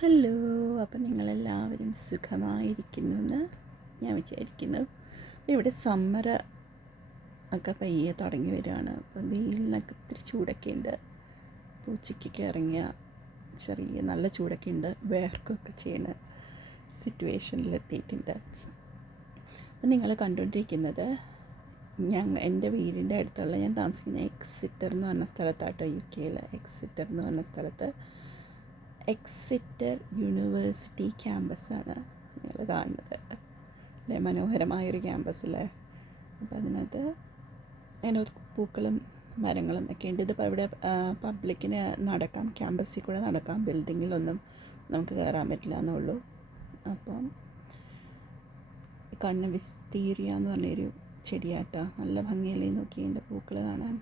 Hello അപ്പം നിങ്ങളെല്ലാവരും സുഖമായിരിക്കുന്നു എന്ന് ഞാൻ വിചാരിക്കുന്നു. ഇവിടെ സമ്മർ ഒക്കെ പയ്യെ തുടങ്ങി വരികയാണ്. അപ്പോൾ വെയിലിനൊക്കെ ഇത്തിരി ചൂടൊക്കെ ഉണ്ട്. അപ്പോൾ ഉച്ചയ്ക്കൊക്കെ ഇറങ്ങിയ ചെറിയ നല്ല ചൂടൊക്കെ ഉണ്ട്. വേർക്കൊക്കെ ചെയ്യുന്ന സിറ്റുവേഷനിലെത്തിയിട്ടുണ്ട് അപ്പം നിങ്ങൾ കണ്ടുകൊണ്ടിരിക്കുന്നത് ഞങ്ങൾ എന്റെ വീടിന്റെ അടുത്തുള്ള ഞാൻ താമസിക്കുന്ന എക്സിറ്റർ എന്ന് പറഞ്ഞ സ്ഥലത്താട്ടോ യു കെയിൽ എക്സിറ്റർ എന്ന് പറഞ്ഞ സ്ഥലത്ത് എക്സിറ്റർ യൂണിവേഴ്സിറ്റി ക്യാമ്പസാണ് നിങ്ങൾ കാണുന്നത്. അല്ലേ? മനോഹരമായൊരു ക്യാമ്പസല്ലേ? അപ്പോൾ അതിനകത്ത് അതിന് പൂക്കളും മരങ്ങളും ഒക്കെ ഉണ്ട്. ഇതിപ്പോൾ ഇവിടെ പബ്ലിക്കിന് നടക്കാം. ക്യാമ്പസിൽ കൂടെ നടക്കാം. ബിൽഡിങ്ങിലൊന്നും നമുക്ക് കയറാൻ പറ്റില്ല എന്നുള്ളൂ. അപ്പം കണ്ണ് വിസ്തീരിയ എന്ന് പറഞ്ഞൊരു ചെടിയാട്ടോ. നല്ല ഭംഗിയല്ലേ നോക്കി എന്റെ പൂക്കൾ കാണാൻ.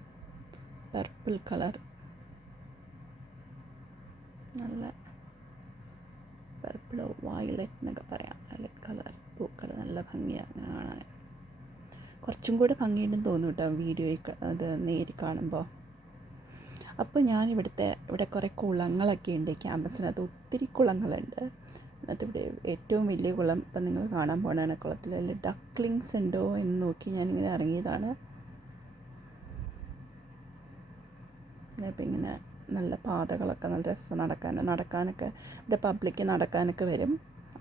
Purple colour. നല്ല പർപ്പിൾ വയലറ്റ് എന്നൊക്കെ പറയാം. വയലറ്റ് കളർ പൂക്കൾ നല്ല ഭംഗിയാണ് അങ്ങനെ കാണാൻ. കുറച്ചും കൂടെ ഭംഗിയുണ്ടെന്ന് തോന്നും കേട്ടോ വീഡിയോയിൽ അത് നേരി കാണുമ്പോൾ അപ്പോൾ ഞാൻ ഇവിടുത്തെ ഇവിടെ കുറേ കുളങ്ങളൊക്കെ ഉണ്ട്. ക്യാമ്പസിനകത്ത് ഒത്തിരി കുളങ്ങളുണ്ട്. അതിനകത്ത് ഇവിടെ ഏറ്റവും വലിയ കുളം ഇപ്പം നിങ്ങൾ കാണാൻ പോകണ കുളത്തിൽ. അതിൽ ഡക്ലിങ്സ് ഉണ്ടോ എന്ന് നോക്കി ഞാനിങ്ങനെ ഇറങ്ങിയതാണ്. അപ്പം ഇങ്ങനെ നല്ല പാതകളൊക്കെ നല്ല രസം നടക്കാൻ നടക്കാനൊക്കെ ഇവിടെ പബ്ലിക്ക് നടക്കാനൊക്കെ വരും.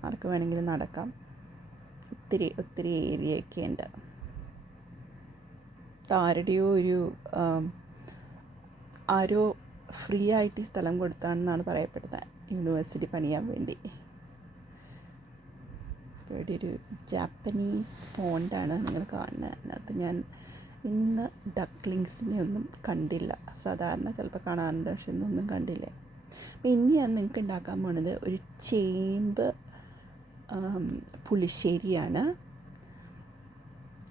ആർക്ക് വേണമെങ്കിലും നടക്കാം. ഒത്തിരി ഒത്തിരി ഏരിയയൊക്കെ ഉണ്ട്. ആരുടെയോ ഒരു ആരോ ഫ്രീ ആയിട്ട് ഈ സ്ഥലം കൊടുത്താണെന്നാണ് പറയപ്പെടുന്നത്. യൂണിവേഴ്സിറ്റി പണിയാൻ വേണ്ടി. ഇവിടെ ഒരു ജാപ്പനീസ് പോണ്ടാണ് നിങ്ങൾ കാണുന്നത്. അതിനകത്ത് ഞാൻ ഇന്ന് ഡക്ലിങ്സിനെ ഒന്നും കണ്ടില്ല. സാധാരണ ചിലപ്പോൾ കാണാറുണ്ട് പക്ഷെ ഇന്നൊന്നും കണ്ടില്ല. അപ്പോൾ ഇന്ന് ഞാൻ നിങ്ങൾക്ക് ഉണ്ടാക്കാൻ പോണത് ഒരു ചേമ്പ് പുളിശ്ശേരിയാണ്.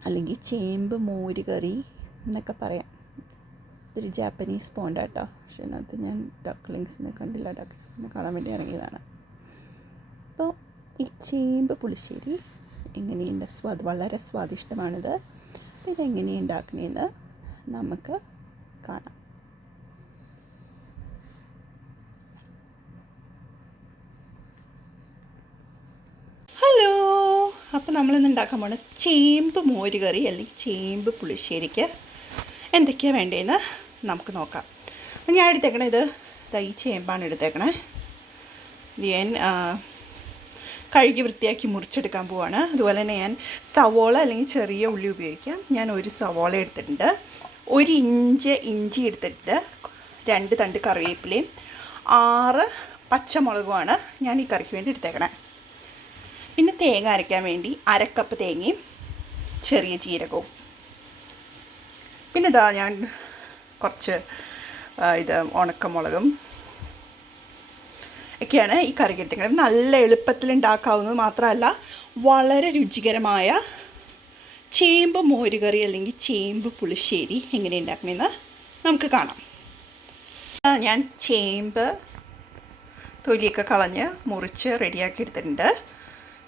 അല്ലെങ്കിൽ ചേമ്പ് മോര് കറി എന്നൊക്കെ പറയാം. ഇതൊരു ജാപ്പനീസ് പോണ്ട കേട്ടോ പക്ഷെ അതിനകത്ത് ഞാൻ ഡക്ലിങ്സിനെ കണ്ടില്ല. ഡക്ലിങ്സിനെ കാണാൻ വേണ്ടി ഇറങ്ങിയതാണ്. അപ്പോൾ ഈ ചേമ്പ് പുളിശ്ശേരി എങ്ങനെയുണ്ട്? സ്വാദ് വളരെ സ്വാദിഷ്ടമാണിത്. എങ്ങനെയാണ് ഉണ്ടാക്കണേന്ന് നമുക്ക് കാണാം. ഹലോ അപ്പോൾ നമ്മളിന്ന് ഉണ്ടാക്കാൻ പോണ ചേമ്പ് മോര് കറി അല്ലെങ്കിൽ ചേമ്പ് പുളിശ്ശേരിക്ക് എന്തൊക്കെയാണ് വേണ്ടതെന്ന് നമുക്ക് നോക്കാം. ഞാൻ എടുത്തേക്കണേ ഇത് ഈ ചേമ്പാണ് എടുത്തേക്കണേ. ദിയൻ കഴുകി വൃത്തിയാക്കി മുറിച്ചെടുക്കാൻ പോവാണ്. അതുപോലെ തന്നെ ഞാൻ സവോള അല്ലെങ്കിൽ ചെറിയ ഉള്ളി ഉപയോഗിക്കാം. ഞാൻ ഒരു സവോള എടുത്തിട്ടുണ്ട്. ഒരു ഇഞ്ച് ഇഞ്ചി എടുത്തിട്ട് രണ്ട് തണ്ട് കറിവേപ്പിലയും. ആറ് പച്ചമുളകുമാണ് ഞാൻ ഈ കറിക്ക് വേണ്ടി എടുത്തേക്കണേ. പിന്നെ തേങ്ങ അരയ്ക്കാൻ വേണ്ടി അരക്കപ്പ് തേങ്ങയും ചെറിയ ജീരകവും. പിന്നെ ഇതാ ഞാൻ കുറച്ച് ഇത് ഉണക്കമുളകും ഒക്കെയാണ് ഈ കറി നല്ല എളുപ്പത്തിൽ ഉണ്ടാക്കാവുന്നത് മാത്രമല്ല വളരെ രുചികരമായ ചേമ്പ് മോരുകറി അല്ലെങ്കിൽ ചേമ്പ് പുളിശ്ശേരി എങ്ങനെ ഉണ്ടാക്കണമെന്ന് നമുക്ക് കാണാം. ഞാൻ ചേമ്പ് തൊലിയൊക്കെ കളഞ്ഞ് മുറിച്ച് റെഡിയാക്കി എടുത്തിട്ടുണ്ട്.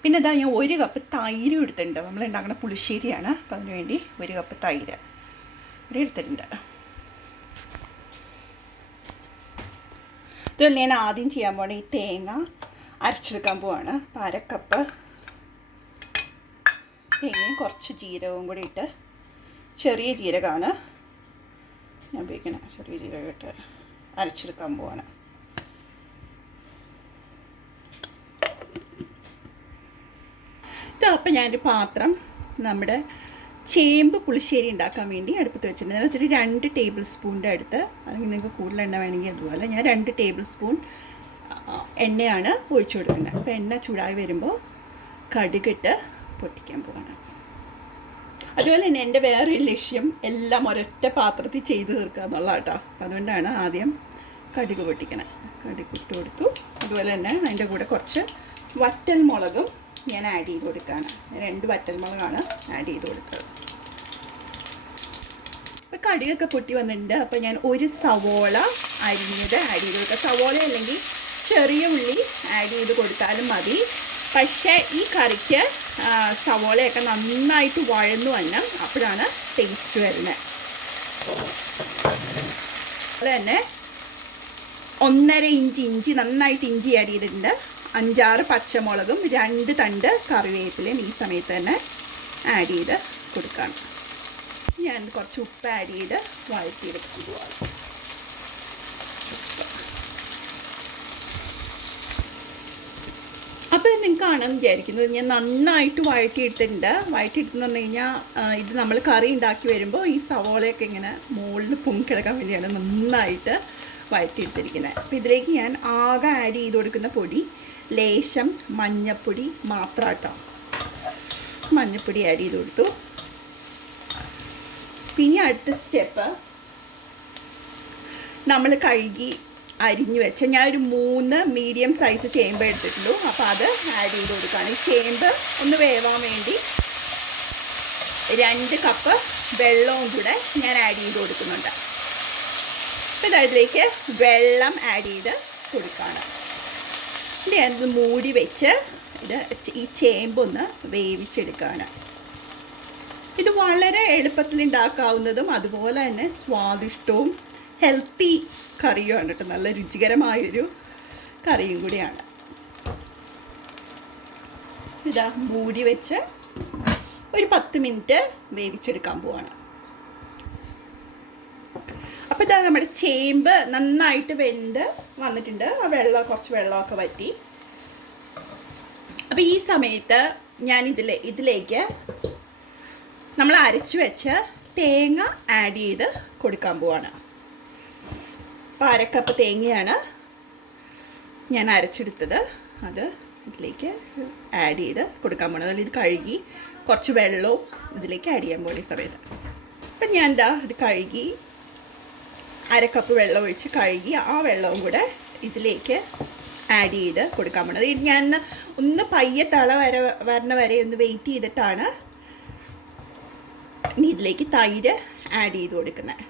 പിന്നെ ഇതാ ഞാൻ ഒരു കപ്പ് തൈരും എടുത്തിട്ടുണ്ട്. നമ്മൾ ഉണ്ടാക്കുന്ന പുളിശ്ശേരിയാണ്. അപ്പം അതിന് വേണ്ടി ഒരു കപ്പ് തൈര് ഇവിടെ എടുത്തിട്ടുണ്ട്. ഇതുപോലെ ഞാൻ ആദ്യം ചെയ്യാൻ പോണ. ഈ തേങ്ങ അരച്ചെടുക്കാൻ പോവാണ്. അപ്പം അരക്കപ്പ്. തേങ്ങയും കുറച്ച് ജീരകവും കൂടി ഇട്ട് ചെറിയ ജീരകമാണ്. ഞാൻ ഉപയോഗിക്കണേ. ചെറിയ ജീരകം ഇട്ട് അരച്ചെടുക്കാൻ പോവാണ്. ഇത് അപ്പം ഞാനൊരു പാത്രം നമ്മുടെ ചേമ്പ് പുളിശ്ശേരി ഉണ്ടാക്കാൻ വേണ്ടി അടുപ്പത്ത് വെച്ചിട്ടുണ്ട്. അതിനകത്തൊരു രണ്ട് ടേബിൾ സ്പൂണിന്റെ അടുത്ത് അല്ലെങ്കിൽ നിങ്ങൾക്ക് കൂടുതൽ എണ്ണ വേണമെങ്കിൽ അതുപോലെ ഞാൻ രണ്ട് ടേബിൾ സ്പൂൺ എണ്ണയാണ് ഒഴിച്ചു കൊടുക്കുന്നത്. അപ്പോൾ എണ്ണ ചൂടായി വരുമ്പോൾ കടുകിട്ട് പൊട്ടിക്കാൻ പോകണം അതുപോലെ തന്നെ എന്റെ വേറെ ലക്ഷ്യം എല്ലാം ഒരൊറ്റ പാത്രത്തിൽ ചെയ്തു തീർക്കുക എന്നുള്ള കേട്ടോ അപ്പം അതുകൊണ്ടാണ് ആദ്യം കടുക് പൊട്ടിക്കണത്. കടുക് ഇട്ട് കൊടുത്തു. അതുപോലെ തന്നെ അതിന്റെ കൂടെ കുറച്ച് വറ്റൽ മുളകും ഞാൻ ആഡ് ചെയ്ത് കൊടുക്കുകയാണ്. രണ്ട് വറ്റൽ മുളകാണ് ആഡ് ചെയ്ത് കൊടുത്തത്. അപ്പോൾ കടിയൊക്കെ പൊട്ടി വന്നിട്ടുണ്ട്. അപ്പോൾ ഞാൻ ഒരു സവോള അരിഞ്ഞത് ആഡ് ചെയ്ത് കൊടുക്കുക സവോള അല്ലെങ്കിൽ ചെറിയ ഉള്ളി ആഡ് ചെയ്ത് കൊടുത്താലും മതി. പക്ഷേ ഈ കറിക്ക് സവോളയൊക്കെ നന്നായിട്ട് വഴന്നു വന്ന അപ്പോഴാണ് ടേസ്റ്റ് വരുന്നത് അതുപോലെ തന്നെ ഒന്നര ഇഞ്ച് ഇഞ്ചി നന്നായിട്ട് ഇഞ്ചി ആഡ് ചെയ്തിട്ടുണ്ട്. അഞ്ചാറ് പച്ചമുളകും രണ്ട് തണ്ട് കറിവേപ്പിലയും ഈ സമയത്ത് തന്നെ ആഡ് ചെയ്ത് കൊടുക്കുകയാണ് ഞാൻ കുറച്ച് ഉപ്പ് ആഡ് ചെയ്ത് വഴറ്റിയെടുക്കാൻ പോവാം അപ്പോൾ നിങ്ങൾക്ക് കാണാൻ വിചാരിക്കുന്നു. ഞാൻ നന്നായിട്ട് വഴറ്റിയിട്ടുണ്ട്. വഴറ്റിയിട്ടെന്ന് പറഞ്ഞു കഴിഞ്ഞാൽ ഇത് നമ്മൾ കറി ഉണ്ടാക്കി വരുമ്പോൾ ഈ സവോളയൊക്കെ ഇങ്ങനെ മുകളിൽ പൊങ്ങിക്കിടക്കാൻ വേണ്ടിയാണ് നന്നായിട്ട് വഴറ്റിയെടുത്തിരിക്കുന്നത്. അപ്പോൾ ഇതിലേക്ക് ഞാൻ ആകെ ആഡ് ചെയ്ത് കൊടുക്കുന്ന പൊടി ലേശം മഞ്ഞപ്പൊടി മാത്രം കേട്ടോ മഞ്ഞപ്പൊടി ആഡ് ചെയ്ത് കൊടുത്തു. പിന്നെ അടുത്ത സ്റ്റെപ്പ് നമ്മൾ കഴുകി അരിഞ്ഞു വെച്ച ഞാൻ ഒരു മൂന്ന് മീഡിയം സൈസ് ചേമ്പ് എടുത്തിട്ടുള്ളൂ. അപ്പോൾ അത് ആഡ് ചെയ്ത് കൊടുക്കുകയാണ് ഈ ചേമ്പ് ഒന്ന് വേവാൻ വേണ്ടി രണ്ട് കപ്പ് വെള്ളവും കൂടെ ഞാൻ ആഡ് ചെയ്ത് കൊടുക്കുന്നുണ്ട്. അപ്പോൾ ഇതിലേക്ക് വെള്ളം ആഡ് ചെയ്ത് കൊടുക്കുകയാണ് ഇനി ഞാനത് മൂടി വെച്ച് ഇത് ഈ ചേമ്പൊന്ന് വേവിച്ചെടുക്കുകയാണ് ഇത് വളരെ എളുപ്പത്തിൽ ഉണ്ടാക്കാവുന്നതും അതുപോലെ തന്നെ സ്വാദിഷ്ടവും ഹെൽത്തി കറിയുമാണ് കേട്ടോ. നല്ല രുചികരമായൊരു കറിയും കൂടിയാണ്. ഇതാ മൂടി വെച്ച് ഒരു പത്ത് മിനിറ്റ് വേവിച്ചെടുക്കാൻ പോവാണ്. അപ്പോൾ ഇതാ നമ്മുടെ ചേമ്പ് നന്നായിട്ട് വെന്ത് വന്നിട്ടുണ്ട്. ആ വെള്ളം കുറച്ച് വെള്ളമൊക്കെ വറ്റി. അപ്പോൾ ഈ സമയത്ത് ഞാൻ ഇതിലെ ഇതിലേക്ക് നമ്മൾ അരച്ചു വെച്ച് തേങ്ങ ആഡ് ചെയ്ത് കൊടുക്കാൻ പോവാണ്. അപ്പോൾ അരക്കപ്പ് തേങ്ങയാണ് ഞാൻ അരച്ചെടുത്തത്. അത് ഇതിലേക്ക് ആഡ് ചെയ്ത് കൊടുക്കാൻ പോകണം അതിൽ ഇത് കഴുകി കുറച്ച് വെള്ളവും ഇതിലേക്ക് ആഡ് ചെയ്യാൻ പോകണ സമയത്ത്. അപ്പം ഞാൻ എന്താ ഇത് കഴുകി അരക്കപ്പ് വെള്ളം ഒഴിച്ച് കഴുകി ആ വെള്ളവും കൂടെ ഇതിലേക്ക് ആഡ് ചെയ്ത് കൊടുക്കാൻ പോകണം ഞാൻ ഒന്ന് പയ്യെ തള വര വരണ വരെ ഒന്ന് വെയിറ്റ് ചെയ്തിട്ടാണ് ഇനി ഇതിലേക്ക് തൈര് ആഡ് ചെയ്ത് കൊടുക്കുന്നത്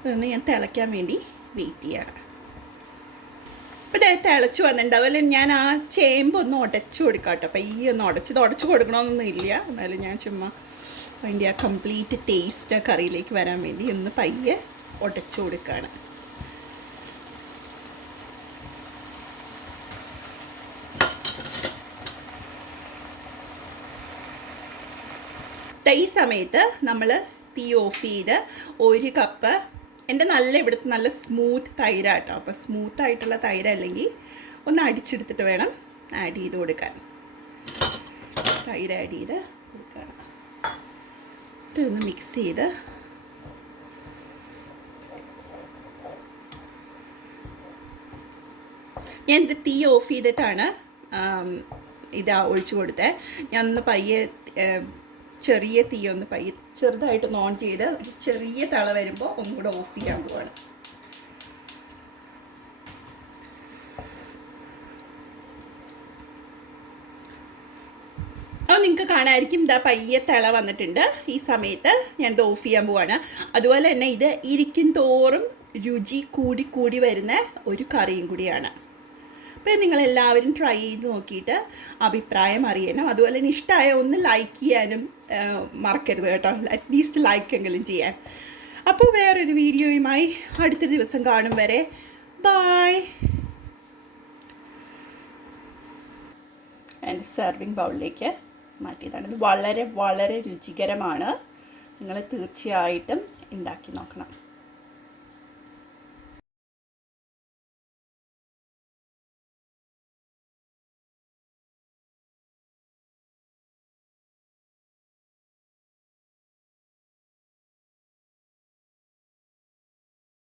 അതൊന്ന് ഞാൻ തിളയ്ക്കാൻ വേണ്ടി വെയിറ്റ് ചെയ്യണം. അപ്പോൾ ഇതായി തിളച്ച് വന്നിട്ടുണ്ട്. അതുപോലെ ഞാൻ ആ ചേമ്പ് ഒന്ന് ഉടച്ചു കൊടുക്കാം കേട്ടോ. അപ്പോൾ ഈ ഒന്ന് ഉടച്ചു ഉടച്ച് കൊടുക്കണമെന്നൊന്നും ഇല്ല. എന്നാലും ഞാൻ ചുമ്മാ അതിന്റെ ആ കംപ്ലീറ്റ് ടേസ്റ്റ് ആ കറിയിലേക്ക് വരാൻ വേണ്ടി ഒന്ന് പയ്യെ ഉടച്ചു കൊടുക്കുകയാണ് ദാ ഈ സമയത്ത് നമ്മൾ തീ ഓഫ് ചെയ്ത് ഒരു കപ്പ് എന്റെ നല്ല ഇവിടുത്തെ നല്ല സ്മൂത്ത് തൈരാട്ടോ അപ്പോൾ സ്മൂത്ത് ആയിട്ടുള്ള തൈര് അല്ലെങ്കിൽ ഒന്ന് അടിച്ചെടുത്തിട്ട് വേണം ആഡ് ചെയ്ത് കൊടുക്കാൻ. തൈര് ആഡ് ചെയ്ത് കൊടുക്കണം. ഇതൊന്ന് മിക്സ് ചെയ്ത്. ഞാൻ ഇത് തീ ഓഫ് ചെയ്തിട്ടാണ് ഇത് ഒഴിച്ചു കൊടുത്തത് ഞാൻ ഒന്ന് പയ്യെ ചെറിയ തീ ഒന്ന് പയ്യെ ചെറുതായിട്ട് ഓൺ ചെയ്ത് ചെറിയ തള വരുമ്പോൾ ഒന്നുകൂടെ ഓഫ് ചെയ്യാൻ പോവാണ്. അപ്പോൾ നിങ്ങൾക്ക് കാണാമായിരിക്കും ഇതാ പയ്യെ തിള വന്നിട്ടുണ്ട്. ഈ സമയത്ത് ഞാൻ ഇത് ഓഫ് ചെയ്യാൻ പോവാണ്. അതുപോലെ തന്നെ ഇത് ഇരിക്കും തോറും രുചി കൂടി കൂടി വരുന്ന ഒരു കറിയും കൂടിയാണ്. അപ്പോൾ നിങ്ങളെല്ലാവരും ട്രൈ ചെയ്ത് നോക്കിയിട്ട് അഭിപ്രായം അറിയണം. അതുപോലെ തന്നെ ഇഷ്ടമായ ഒന്ന് ലൈക്ക് ചെയ്യാനും മറക്കരുത് കേട്ടോ. അറ്റ്ലീസ്റ്റ് ലൈക്ക് എങ്കിലും ചെയ്യാൻ. അപ്പോൾ വേറൊരു വീഡിയോയുമായി അടുത്ത ദിവസം കാണും വരെ. ബായ് എന്റെ സെർവിങ് ബൗളിലേക്ക് മാറ്റിയതാണ്. ഇത് വളരെ വളരെ രുചികരമാണ്. നിങ്ങൾ തീർച്ചയായിട്ടും ഉണ്ടാക്കി നോക്കണം.